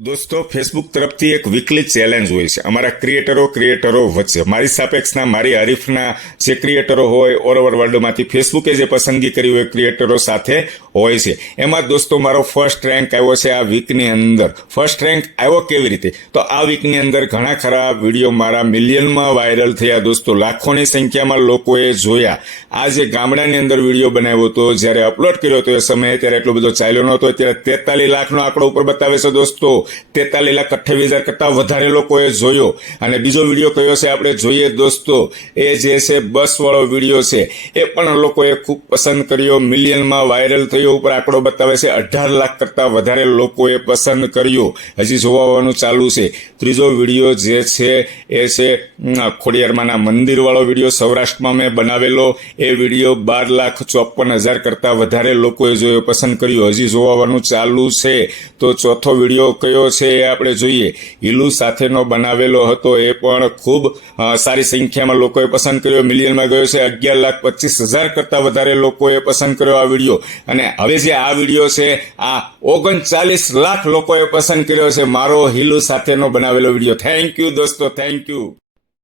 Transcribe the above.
દોસ્તો ફેસબુક તરફથી એક વીકલી ચેલેન્જ હોય છે. અમારા ક્રિએટરો ક્રિએટરો વચ્ચે. મારી સાપેક્ષના, મારી હરીફના જે ક્રિએટરો હોય ઓલ ઓવર વર્લ્ડમાંથી ફેસબુકે જે પસંદગી કરી હોય ક્રિએટરો સાથે હોય છે. એમાં દોસ્તો, મારો ફર્સ્ટ રેન્ક આવ્યો છે આ વીકની અંદર. ફર્સ્ટ રેન્ક આવ્યો કેવી રીતે? તો આ વીકની અંદર ઘણા ખરા વીડિયો મારા મિલિયનમાં વાયરલ થયા દોસ્તો. લાખોની સંખ્યામાં લોકોએ જોયા. આ જે ગામડાની અંદર વીડિયો બનાવ્યો હતો, જ્યારે અપલોડ કર્યો હતો એ સમયે ત્યારે એટલો બધો ચાલ્યો નહોતો. અત્યારે તેતાલીસ લાખનો આંકડો ઉપર બતાવે છે દોસ્તો. તેતાલીસ લાખ અઠ્ઠાવીસ હજાર કરતાં વધારે લોકોએ જોયો. અને બીજો વીડિયો કયો છે આપણે જોઈએ દોસ્તો. એ જે છે બસ વાળો વીડિયો છે. એ પણ લોકોએ ખૂબ પસંદ કર્યો. મિલિયનમાં વાયરલ થયો ઉપર આંકડો બતાવે છે. અઢાર લાખ કરતાં વધારે લોકોએ પસંદ કર્યો. હજી જોવાનું ચાલુ છે. ત્રીજો વીડિયો જે છે, એ છે ખોડિયારમાંના મંદિર વાળો વીડિયો. સૌરાષ્ટ્રમાં મેં બનાવેલો. એ વીડિયો બાર લાખ ચોપન હજાર કરતાં વધારે લોકોએ જોયો, પસંદ કર્યો. હજી જોવાનું ચાલુ છે. તો ચોથો વીડિયો કયો છે એ આપણે જોઈએ. હિલુ સાથેનો બનાવેલો હતો એ પણ ખૂબ સારી સંખ્યામાં લોકોએ પસંદ કર્યો. મિલિયનમાં ગયો છે અગિયાર લાખ પચીસ હજાર કરતાં વધારે લોકોએ પસંદ કર્યો આ વીડિયો. અને હવે જે આ વીડિયો છે, આ ઓગણચાલીસ લાખ લોકોએ પસંદ કર્યો છે. મારો હિલુ સાથેનો બનાવેલો વીડિયો. થેન્ક યુ દોસ્તો. Thank you